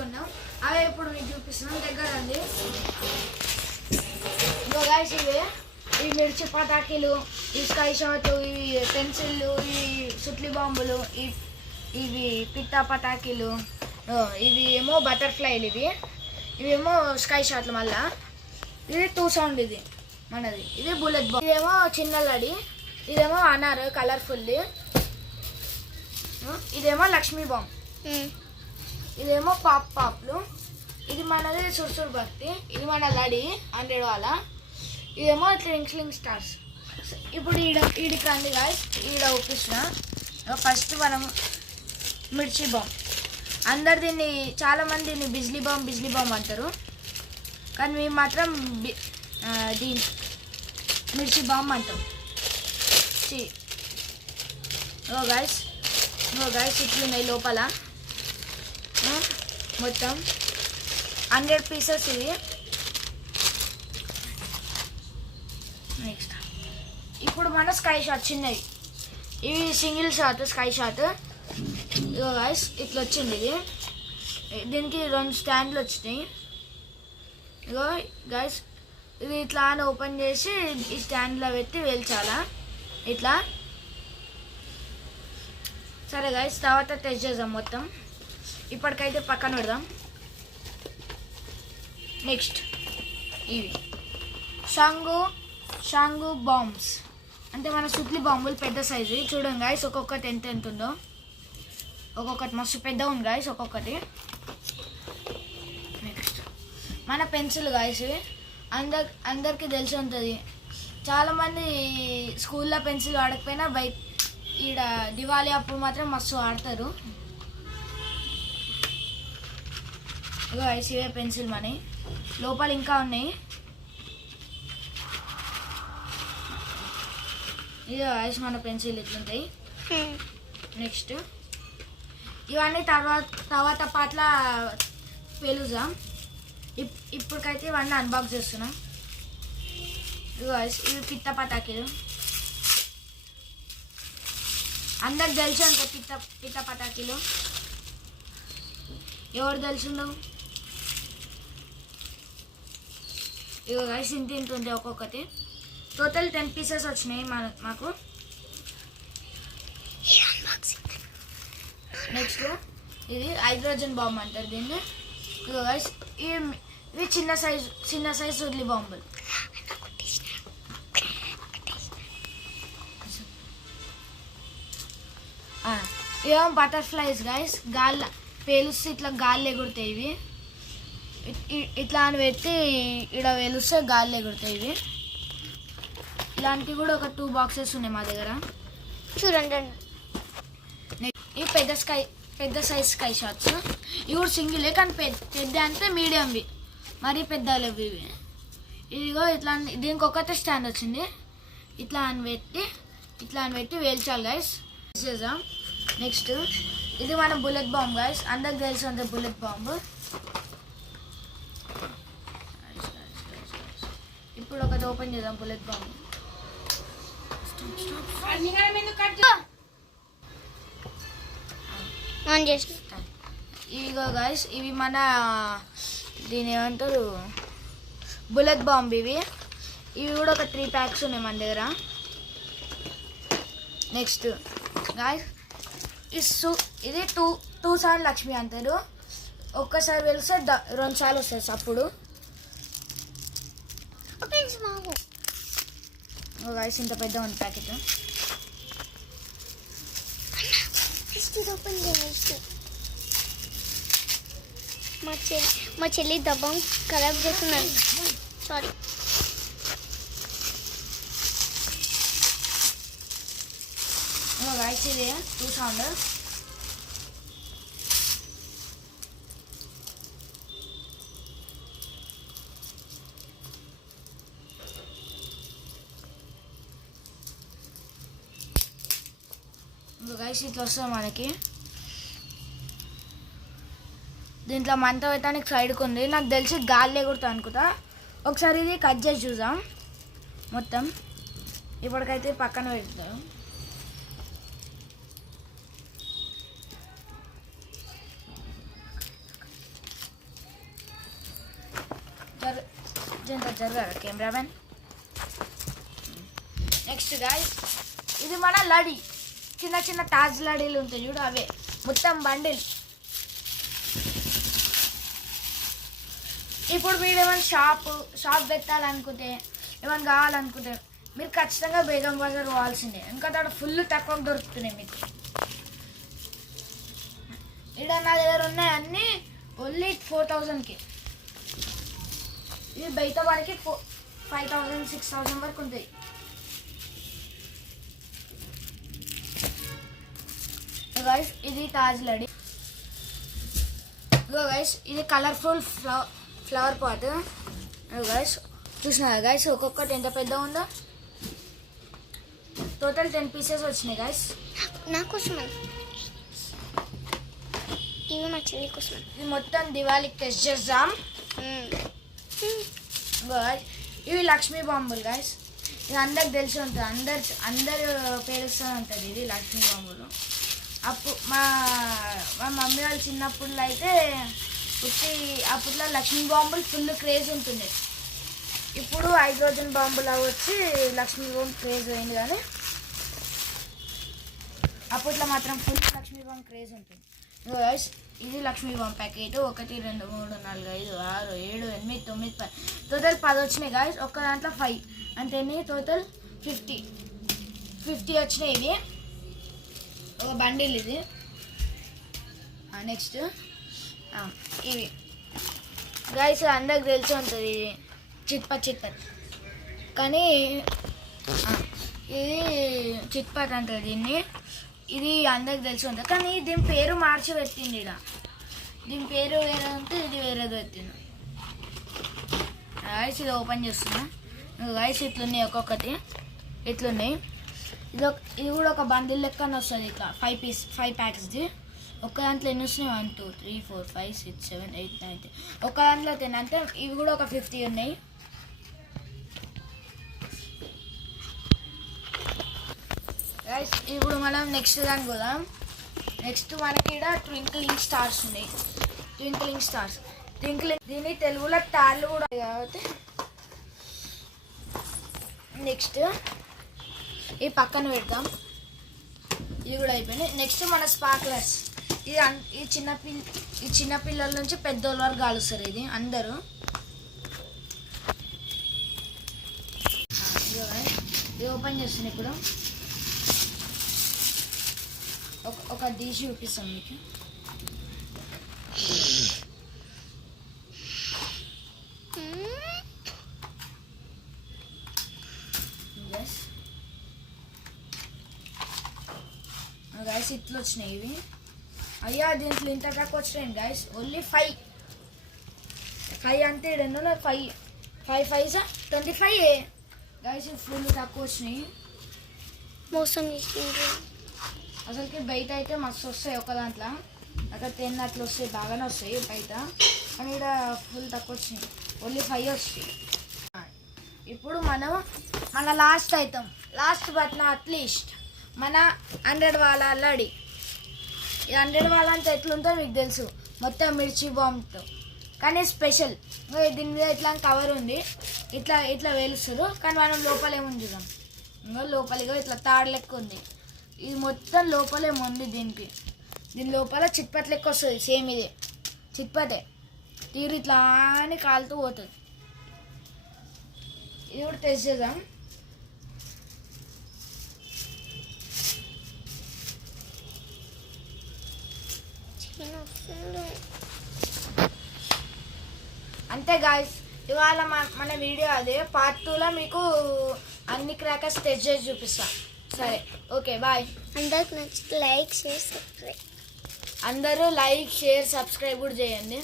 కొన్నాం. అవే ఇప్పుడు మీకు చూపిస్తున్నాం. దగ్గర అండి ఇంకో గాయస్ ఈ మిర్చి పటాకీలు, ఈ స్కై షాట్, ఇవి పెన్సిళ్ళు, ఇవి సుట్లి బాంబులు, ఇవి పిట్టా పటాకీలు, ఇవి ఏమో బటర్ఫ్లైలు, ఇవేమో స్కై షాట్లు. మళ్ళా ఇది 2 సౌండ్, ఇది మనది. ఇది బుల్లెట్ బాంబ్. ఇదేమో చిన్న లడి, ఇదేమో అనారు కలర్ఫుల్, ఇదేమో లక్ష్మీ బాంబ్, ఇదేమో పాప్లు. ఇది మనది సుర్సుర్ భక్తి, ఇది మన లడి 100 వాళ్ళ. ఇదేమో ట్వింక్లింగ్ స్టార్స్. ఇప్పుడు ఈడికి రండి గాయస్, ఈడ ఒప్పిస్తున్న. ఫస్ట్ మనం మిర్చి బాంబ్. అందరు దీన్ని చాలామంది దీన్ని బిజ్లీ బాంబ్ అంటారు, కానీ మేము మాత్రం దీన్ని మిర్చి బాంబ్ అంటాం. గాయస్ ఇట్లున్నాయి లోపల మొత్తం 100 పీసెస్ ఇవి. నెక్స్ట్ ఇప్పుడు మన స్కై షాట్ చిన్నవి, ఇవి సింగిల్ షాట్ స్కై షాట్. ఇగో గాయస్ ఇట్లా వచ్చింది ఇది. దీనికి 2 స్టాండ్లు వచ్చినాయి. ఇగో గాయస్ ఇది ఇట్లా అని ఓపెన్ చేసి ఈ స్టాండ్లో పెట్టి వేల్చాలా ఇట్లా. సరే గాయస్ తర్వాత టెస్ట్ చేద్దాం మొత్తం. ఇప్పటికైతే పక్కన పెడదాం. నెక్స్ట్ ఇవి షాంగు బాంబ్స్, అంటే మన సుత్లి బాంబులు పెద్ద సైజు. చూడండి గాయస్ ఒక్కొక్కటి ఎంత ఉందో. ఒక్కొక్కటి మస్తు పెద్ద ఉంది గాయస్ ఒక్కొక్కటి. నెక్స్ట్ మన పెన్సిల్ గాయస్, అందరికి తెలిసి ఉంటుంది. చాలామంది స్కూల్లో పెన్సిల్ వాడకపోయినా ఈడ దివాళీ అప్పుడు మాత్రం మస్తు ఆడతారు. గాయస్ ఇవే పెన్సిల్ మనీ, లోపల ఇంకా ఉన్నాయి. ఇదే గాయస్ మన పెన్సిల్ ఇట్లుంటాయి. నెక్స్ట్ ఇవన్నీ తర్వాత పాటల పేలుజాం. ఇప్పటికైతే ఇవన్నీ అన్బాక్స్ చేస్తున్నా. ఇవి పిట్ట పటాకీలు. అందరికి తెలిసి ఉంటాయి పిట్ట పటాకీలు. ఎవరు తెలిసిందో ఇగో గైస్ ఇంత ఉంది ఒక్కొక్కటి. టోటల్ 10 పీసెస్ వచ్చినాయి మాకు. నెక్స్ట్ ఇది హైడ్రోజన్ బాంబ్ అంటారు దీన్ని. ఇగో గైస్ ఇవి చిన్న సైజ్ ఉల్లి బాంబులు. ఇవేమో బటర్ఫ్లైస్ గైస్, గాలి పేలుస్తే ఇట్లా గాలి ఎగురుతాయి. ఇవి ఇట్లా అని పెట్టి ఇక్కడ వెలుస్తే గాలి ఎగురుతాయి. ఇవి ఇలాంటివి కూడా ఒక 2 బాక్సెస్ ఉన్నాయి మా దగ్గర. చూడండి ఇవి పెద్ద సైజ్ స్కై షాట్స్. ఇవి కూడా సింగిలే, కానీ పెద్ద అంటే మీడియంవి, మరీ పెద్ద లేవు ఇవి. ఇదిగో ఇట్లా దీనికి ఒకటే స్టాండ్ వచ్చింది. ఇట్లా అని పెట్టి వేల్చాలి గైస్. చేద్దాం. నెక్స్ట్ ఇది మన బుల్లెట్ బాంబ్ గైస్, అందరికి తెలిసి ఉంటుంది బుల్లెట్ బాంబ్. ఇప్పుడు ఒకటి ఓపెన్ చేద్దాం బుల్లెట్ బాంబ్. ఇవిగో గైస్ ఇవి మన దీని ఏమంటారు బుల్లెట్ బాంబ్. ఇవి కూడా ఒక 3 ప్యాక్స్ ఉన్నాయి మన దగ్గర. నెక్స్ట్ గాయస్ ఇది 2 సార్లు లక్ష్మి అంటారు. ఒక్కసారి వెళ్తే 2 సార్లు వస్తుంది అప్పుడు. గాయస్ ఇంత పెద్ద ఉంది ప్యాకెట్. మా చెల్లి దబ్బం ఖరాబ్ చేస్తున్నాను, సారీ. గాయస్ ఇది 2 సౌండ్. గైస్ ఇట్లా వస్తుంది మనకి. దీంట్లో మంట పెట్టడానికి సైడ్కి ఉంది. నాకు తెలిసి గాలి ఎగురుతా అనుకుంటా. ఒకసారి ఇది కట్ చేసి చూద్దాం మొత్తం. ఇప్పటికైతే పక్కన పెడతాం. జరగాలి కెమెరామెన్. నెక్స్ట్ గాయ్స్ ఇది మన లడి, చిన్న చిన్న తాజ్ లడీలు ఉంటాయి చూడు, అవే మొత్తం బండిల్. ఇప్పుడు మీరు ఏమైనా షాప్ పెట్టాలనుకుంటే, ఏమైనా కావాలనుకుంటే మీరు ఖచ్చితంగా బేగం బజార్ పోవాల్సిందే, ఎందుకంటే అక్కడ ఫుల్ తక్కువ దొరుకుతున్నాయి మీకు. ఇక్కడ నా దగ్గర ఉన్నాయి అన్నీ ఓన్లీ 4000కి. ఇది బయట వారికి 5000 6000 వరకు ఉంటాయి. గైస్ ఇది తాజ్ లడి. గైస్ ఇది కలర్ఫుల్ ఫ్లవర్ పాట్. గైస్ చూసినారా గైస్ ఒక్కొక్కటి ఎంత పెద్ద ఉందో. టోటల్ 10 పీసెస్ వచ్చినాయి గైస్. నా కోసం ఇవి మా చెల్లి కోసం. ఇది మొత్తం దివాళీకి టెస్ట్ చేద్దాం. ఇవి లక్ష్మీ బాంబులు గైస్. ఇది అందరికి తెలిసి ఉంటుంది, అందరు పేరుస్తూ ఉంటుంది ఇది లక్ష్మీ బాంబులు. అప్పుడు మా మమ్మీ వాళ్ళు చిన్నప్పుడు అయితే అప్పట్లో లక్ష్మీ బాంబులు ఫుల్ క్రేజ్ ఉంటుంది. ఇప్పుడు హైడ్రోజన్ బాంబులు వచ్చి లక్ష్మీ బాంబు క్రేజ్ అయింది, కానీ అప్పట్లో మాత్రం ఫుల్ లక్ష్మీ బాంబు క్రేజ్ ఉంటుంది. ఇది లక్ష్మీ బాంబు ప్యాకెట్ 1 2 3 4 5 6 7 8 9 10 టోటల్ 10 వచ్చినాయి గాయస్. ఒక్క దాంట్లో 5 అంటే టోటల్ 50 వచ్చినాయి. ఇది ఒక బండిల్ ఇది. నెక్స్ట్ ఇవి గాయస్ అందరికి తెలిసి ఉంటుంది, ఇది చిట్పట్ కానీ ఇది చిట్పట్ అంటారు దీన్ని. ఇది అందరికి తెలిసి ఉంటుంది, కానీ దీని పేరు మార్చి పెట్టింది. ఇక్కడ దీని పేరు వేరే ఉంటే ఇది వేరేది పెట్టింది. గాయస్ ఇది ఓపెన్ చేస్తున్నా. గాయస్ ఇట్లున్నాయి, ఒక్కొక్కటి ఇట్లున్నాయి. ఇది కూడా ఒక బండిల్ లెక్కన వస్తుంది. ఇట్లా 5 ప్యాకెట్స్ది. ఒక్క దాంట్లో ఎన్ని వస్తున్నాయి? 1 2 3 4 5 6 7 8 9 10. ఒక్క దాంట్లో 10 అంటే ఇవి కూడా ఒక 50 ఉన్నాయి. గైస్ ఇప్పుడు మనం నెక్స్ట్ దానికి పోదాం. నెక్స్ట్ మనకి ఇక్కడ ట్వింక్లింగ్ స్టార్స్ ఉన్నాయి. దీన్ని తెలుగులో తాళ్ళు కూడా కాబట్టి నెక్స్ట్ ఈ పక్కన పెడతాం. ఇవి కూడా అయిపోయినాయి. నెక్స్ట్ మన స్పార్క్లర్స్. ఈ చిన్న పిల్లల నుంచి పెద్దోళ్ళ వరకు కాలుస్తారు ఇది అందరూ. ఇది ఓపెన్ చేస్తుంది. ఇప్పుడు ఒక తీసి చూపిస్తాం మీకు. గైస్ ఇట్లా వచ్చినాయి ఇవి. అయ్యా దీంట్లో ఇంత తక్కువ వచ్చినాయి గైస్, ఓన్లీ 5 అంటే 5 5 25 గైస్. ఫుల్ తక్కువ వచ్చినాయి. మోసం చేసింది అసలుకి బయట అయితే మస్తు వస్తాయి, ఒక దాంట్లో అక్కడ 10 అట్లా వస్తాయి, బాగానే వస్తాయి బయట, కానీ ఇక్కడ ఫుల్ తక్కువ వచ్చినాయి, ఓన్లీ 5 వస్తాయి. ఇప్పుడు మనం మన లాస్ట్ బట్ నాట్ లీస్ట్ మన 100 వాళ్ళ లడి. ఈ 100 వాళ్ళ అంతా ఎట్లుందో మీకు తెలుసు, మొత్తం మిర్చి బాంబుతో, కానీ స్పెషల్ దీని మీద ఇట్లా కవర్ ఉంది, ఇట్లా వేలుస్తారు, కానీ మనం లోపల ఏముంది చూద్దాం. ఇంకా లోపలిగా ఇట్లా తాడు లెక్క ఉంది. ఇది మొత్తం లోపలేముంది దీని లోపల చిట్పట్ లెక్క వస్తుంది. సేమ్ ఇదే చిట్పటే, తీరు ఇట్లా అని కాలుతూ పోతుంది. ఇది కూడా టెస్ట్ చేద్దాం. అంతే గాయస్, ఇవాళ మన వీడియో అదే. పార్ట్ 2లో మీకు అన్ని క్రాకర్స్ టెస్ట్ చేసి చూపిస్తాను. సరే, ఓకే, బాయ్. అందరికి నచ్చితే లైక్ షేర్ సబ్స్క్రైబ్. అందరూ లైక్ షేర్ సబ్స్క్రైబ్ కూడా చేయండి.